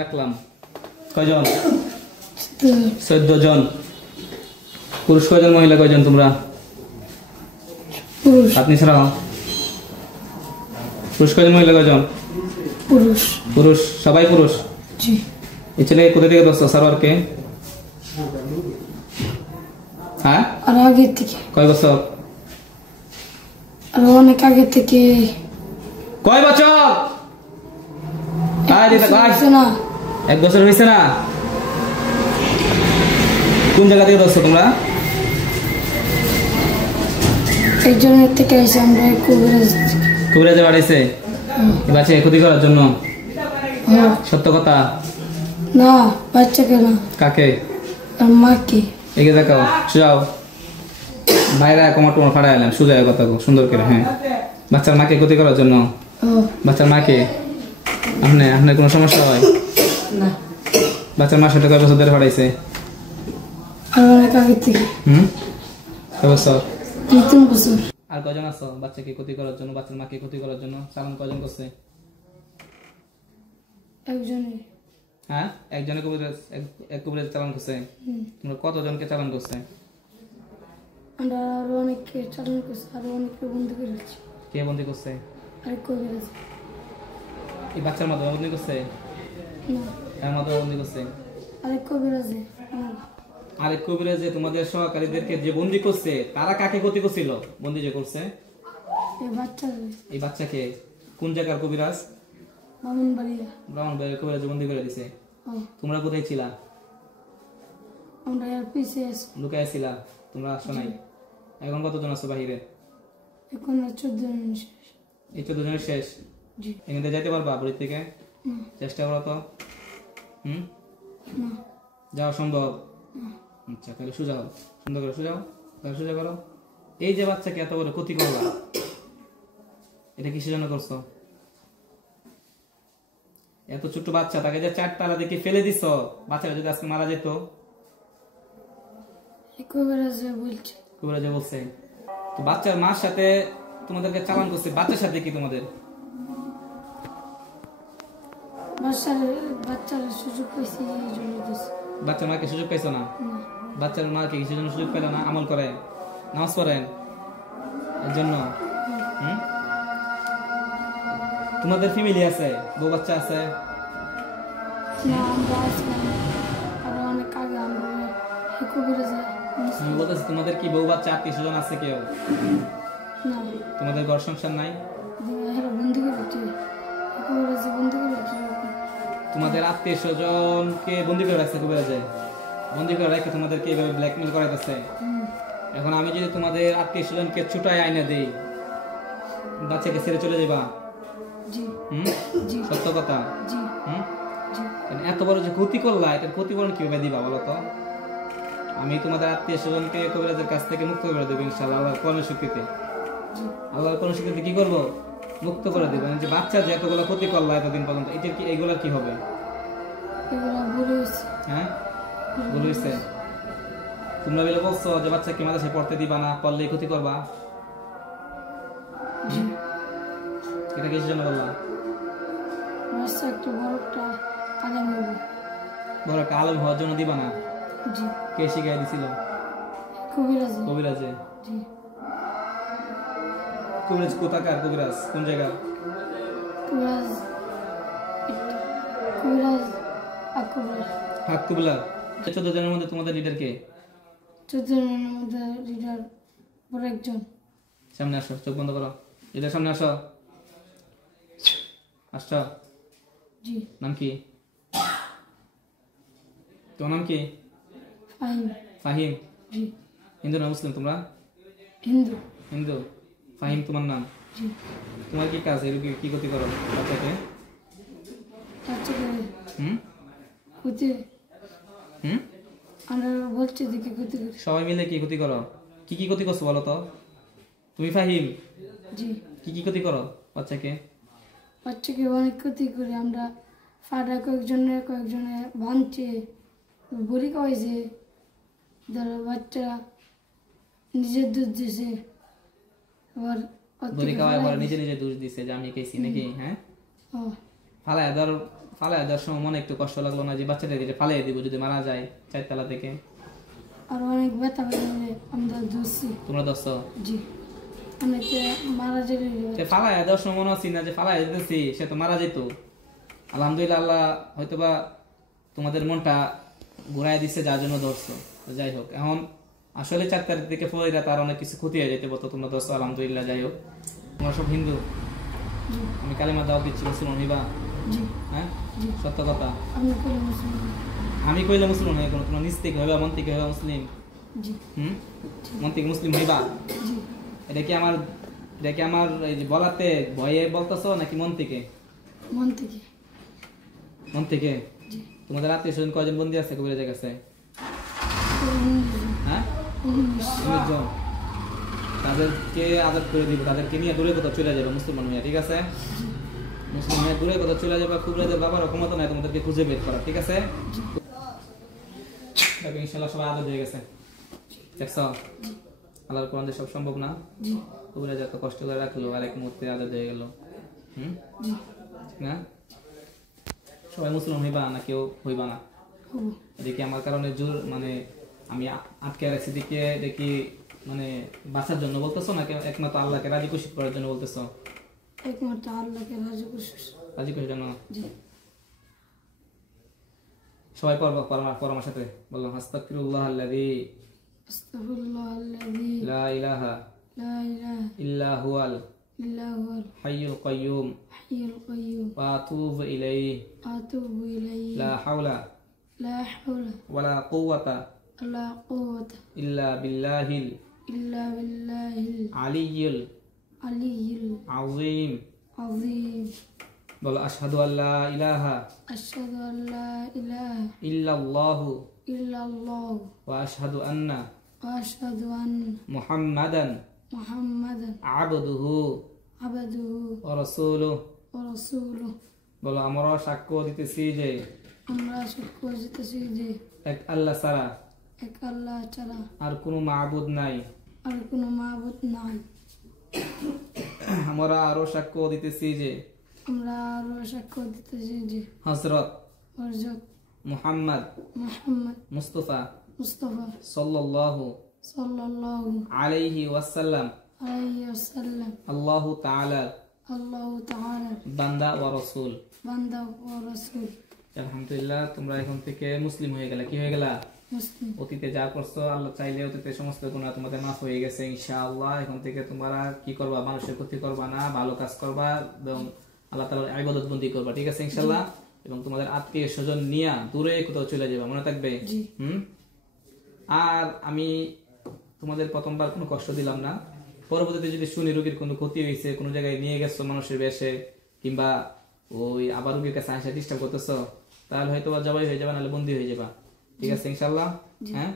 রাখলাম কয়জন 14 জন পুরুষ কয়জন মহিলা কয়জন তোমরা পুরুষ আপনি ছাড়াও পুরুষ কয়জন মহিলা কয়জন পুরুষ পুরুষ সবাই পুরুষ জি এই ছেলে কোথা থেকে দোস্ত সারোয়ারকে হ্যাঁ আর আগে থেকে কয় বছর আর অনেক আগে থেকে কয় বছর আয় দিদা ভাই না 1 বছর হইছে না কোন জায়গা থেকে দোস্ত তোমরা একজনের থেকে এসে আমরা কবিরাজে বাড়াইছে এই বাচ্চাকে ক্ষতি করার জন্য সত্য কথা না বাচ্চাকে না কাকে আর মাকে এগিয়ে দেখাও সুজাও বাইরে কমার টমার ফাড়া এলাম সুজায় কথা সুন্দর করে হ্যাঁ বাচ্চার মাকে ক্ষতি করার জন্য বাচ্চার মাকে আপনার কোনো সমস্যা হয় না বাচ্চার মার সাথে কয় বছর ধরে ফাড়াইছে আর অনেক আগে থেকে কয় বছর 3 বছর আর কয়জন আছো বাচ্চাকে ক্ষতি করার জন্য বাচ্চার মাকে ক্ষতি করার জন্য চালান কয়জন করছে একজনে হ্যাঁ একজনে এক কবিরাজ চালান করছে তোমরা কতজনকে চালান করছে আমরা আরো অনেককে চালান করছি আরো অনেককে বন্ধু করেছি কে বন্দি করছে আরেক কবিরাজ এই বাচ্চার মাধ্যমে বন্দি করছে না এর মাধ্যমে বন্দি করছে আরেক কবিরাজে আরেক কবিরাজ যে তোমাদের সহকারীদেরকে যে বন্দি করছে তারা কাকে ক্ষতি করছিল বন্দি যে করছে এই বাচ্চাকে কোন জায়গার কবিরাজ ব্রাহ্মণবাড়িয়ার কবিরাজ বন্দি করে দিছে তোমরা কোথায় ছিলা আমরা এর পিছে লুকায় ছিলা তোমরা আসো নাই এখন কতজন আছো বাহিরে এখন 14 জন শেষ এই 14 জনের শেষ জি এখানে যাইতে পারবা বাড়ি থেকে চেষ্টা করো তো না যাওয়া সম্ভব আচ্ছা তাহলে সুজাও সুন্দর করে সুজাও তাহলে সুজা করো এই যে বাচ্চাকে এত বড় ক্ষতি করলা এটা কিসের জন্য করছো এত ছোট বাচ্চা তাকে যে 4 তালা দেখে ফেলে দিছ বাচ্চাটা যদি আজকে মারা যেত কবিরাজে বলছে তো বাচ্চার মার সাথে তোমাদেরকে চালান করছে বাচ্চার সাথে কি তোমাদের বাচ্চার মাকে সুযোগ পাইছো না বাচ্চার মাকে কিসের জন্য সুযোগ পেল না আমল করে নামাজ পড়েন এর জন্য তোমাদের ফ্যামিলি আছে বউ বাচ্চা আছে তোমাদের কি বউ বাচ্চা আত্মীয় স্বজন আছে কেউ তোমাদের ঘর সংসার নাই তোমাদের আত্মীয় স্বজনকে বন্দি করে রাখছে কবিরাজে বন্দি করে রেখে তোমাদেরকে এইভাবে ব্ল্যাকমেল করাইতেছে এখন আমি যদি তোমাদের আত্মীয় স্বজনকে ছুটায় আইনা দেই বাচ্চাকে ছেড়ে চলে যাবা সত্য কথা এত বড় যে ক্ষতি করলা এটার ক্ষতিপূরণ কিভাবে দিবা বলো তো আমি তোমাদের আত্মীয় স্বজনকে কবিরাজের কাছ থেকে মুক্ত করে দেবো ইনশাআল্লাহ আল্লাহর কোরআনের শক্তিতে আল্লাহর কোরআনের শক্তিতে কি করবো মুক্ত করে দেবো যে বাচ্চা যে এতগুলো ক্ষতি করলা এতদিন পর্যন্ত এটা কি এইগুলা কি হবে হ্যাঁ ভুল হয়েছে তোমরা বলে বলছো যে বাচ্চাকে মাদ্রাসায় পড়তে দিবা না পড়লে ক্ষতি করবা এটা কিসের জন্য বললাম বড় একটা আলেম হওয়ার জন্য দিবা না কে শিখাই দিছিল কবিরাজে কবিরাজ কোথাকার কবিরাজ কোন জায়গা হাত কুবলা 14 জনের মধ্যে তোমাদের লিডার কে 14 জনের মধ্যে লিডার বড় একজন সামনে আসো চোখ বন্ধ করো লিডার সামনে আসো আসো জি নাম কি তোমার নাম কি ফাহিম জি হিন্দু না মুসলিম তোমরা হিন্দু ফাহিম তোমার নাম জি তোমার কি কাজ এর কি ক্ষতি করো বাচ্চাকে আমরা বলছি যে কি ক্ষতি করি সবাই মিলে কি ক্ষতি করো কি কি ক্ষতি করছো বলো তো তুমি ফাহিম জি কি ক্ষতি করো বাচ্চাকে অনেক ক্ষতি করি আমরা ফাটা কয়েকজনে ভাঙছে বড়ি খাওয়াইছে ধরো বাচ্চারা নিজের দুধ দিছে আবার বড়ি খাওয়ায় নিজে নিজে দুধ দিছে যে আমি খাইছি নাকি হ্যাঁ ফালায় ধর ফালাই দেওয়ার সময় মনে একটু কষ্ট লাগলো না যে বাচ্চাটাকে ফালাই দিব যদি মারা যায় 4 তলা থেকে? আর অনেক ব্যথা পেলে আমরা ধরছি। তোমরা দোস্ত জি অনেকে মারা যাবে। ফালাই দেওয়ার সময় মনে হচ্ছে না যে ফালাই দিতেছি সে তো মারা যেত। আলহামদুলিল্লাহ আল্লাহ হয়তোবা তোমাদের মনটা ঘুরাই দিচ্ছে যার জন্য ধরছো। যাই হোক, এখন আসলে 4 তারিখ থেকে ফরিদা তার অনেক কিছু ক্ষতি হয়ে যেতে পারতো, তোমরা ধরছো আলহামদুলিল্লাহ। যাই হোক, তোমরা সব হিন্দু, জি আমি কালিমা দাওয়াত দিচ্ছি, মুসলমান হইবা? জি হ্যাঁ সত্য কথা। আপনি করে মুসলমান। আমি কইলে মুসলমান হয়ে কোনো তোমরা নিচ থেকে হইবা, মন থেকে হইবা মুসলিম? জি মন থেকে মুসলিম হইবা? জি এটা কি আমার এই যে বলাতে ভয়ে বলতেছো নাকি মন থেকে? মন থেকে। মন থেকে। জি তোমাদের আত্মীয় স্বজন কয়জন বন্দি আছে কবিরাজের কাছে? 19 হ্যাঁ 19 জন। তাদেরকে আজাদ করে দিব, তাদেরকে নিয়ে দূরে কোথাও চলে যাবে মুসলমান হয়ে, ঠিক আছে? মুসলিম হয়ে দূরে কোথাও চলে যাবে, কবিরাজের বাবার ক্ষমতা নাই তোমাদেরকে খুঁজে বের করা, ঠিক আছে? দেখো ইনশাআল্লাহ সবাই আজাদ হয়ে গেছে, দেখছো? আল্লাহর কোরআনে সব সম্ভব না। জি কবিরাজ এত কষ্ট করে রাখলো আর এক মুহূর্তে আজাদ হয়ে গেল। জি না সবাই মুসলমান হইবা না কেউ হইবা না? হবো। দেখি আমার কারণে জোর মানে আমি আটকে রাখছি দেখে দেখি মানে বাঁচার জন্য বলতেছো নাকি একমাত্র আল্লাহকে রাজি খুশি করার জন্য বলতেছো? একমাত্র আল্লাহকে রাজি খুশি। রাজি খুশি জন্য। জি সবাই পড়বা পড়ার সাথে বললাম আস্তাগফিরুল্লাহ আল্লাযী আস্তাগফিরুল্লাহ আল্লাযী লা ইলাহা লা ইলাহা ইল্লা হুয়াল ইল্লা হুয়াল হাইয়ুল কাইয়্যুম হাইয়ুল কাইয়্যুম ওয়া আতুবু ইলাইহি আতুবু ইলাইহি লা হাওলা লা হাওলা ওয়ালা কুওয়াতা ওয়ালা কুওয়াতা ইল্লা বিল্লাহিল ইল্লা বিল্লাহিল আলিয়্যিল আলিয়্যিল আযীম। আযীম। বলো আশহাদু আল্লা ইলাহা আশহাদু আল্লা ইলাহা ইল্লাল্লাহু ইল্লাল্লাহ ওয়া আশহাদু আন্না ওয়া আশহাদু আন্না মুহাম্মাদান মুহাম্মাদান আবদুহু আবদুহু ওয়া রাসূলুহু। ওয়া রাসূলুহু। বলো আমরা সাক্ষ্য দিতেছি যে আমরা সাক্ষ্য দিতেছি যে এক আল্লাহ ছাড়া এক আল্লাহ ছাড়া আর কোনো মাবুদ নাই। আর কোনো মাবুদ নাই। আমরা আরো সাক্ষ্য দিতেছি যে আমরা আরো সাক্ষ্য দিতেছি যে হযরত হযরত মুহাম্মদ মুহাম্মদ মুস্তাফা মুস্তাফা সাল্লাল্লাহু সাল্লাল্লাহু আলাইহি ওয়াসাল্লাম আলাইহি ওয়াসাল্লাম আল্লাহু তাআলা আল্লাহু তাআলা বান্দা ওয়া রাসূল। বান্দা ও রাসূল। আলহামদুলিল্লাহ তোমরা এখন থেকে মুসলিম হয়ে গেলা। কি হয়ে গেলা? মুসলিম। অতীতে যা করছো আল্লাহ চাইলে অতীতে সমস্ত গুনাহ তোমাদের মাফ হয়ে গেছে ইনশাআল্লাহ। এখন থেকে তোমরা কি করবা? মানুষের ক্ষতি করবা না, ভালো কাজ করবা এবং আল্লাহ তাআলার ইবাদত বন্দি করবা, ঠিক আছে ইনশাআল্লাহ? এবং তোমাদের আত্মীয় স্বজন নিয়ে দূরে কোথাও চলে যাবে, মনে থাকবে? জি আর আমি তোমাদের প্রথমবার কোনো কষ্ট দিলাম না। পরবর্তীতে যদি শুনি রোগীর কোনো ক্ষতি হয়েছে, কোনো জায়গায় নিয়ে গেছো মানুষের বেশে, কিংবা ওই আবার রোগীর কাছে আসা ডিস্টার্ব করতেছো, তাহলে হয়তো জবাই হয়ে যাবে, নাহলে বন্দী হয়ে যাবা, ঠিক আছে ইনশাআল্লাহ? হ্যাঁ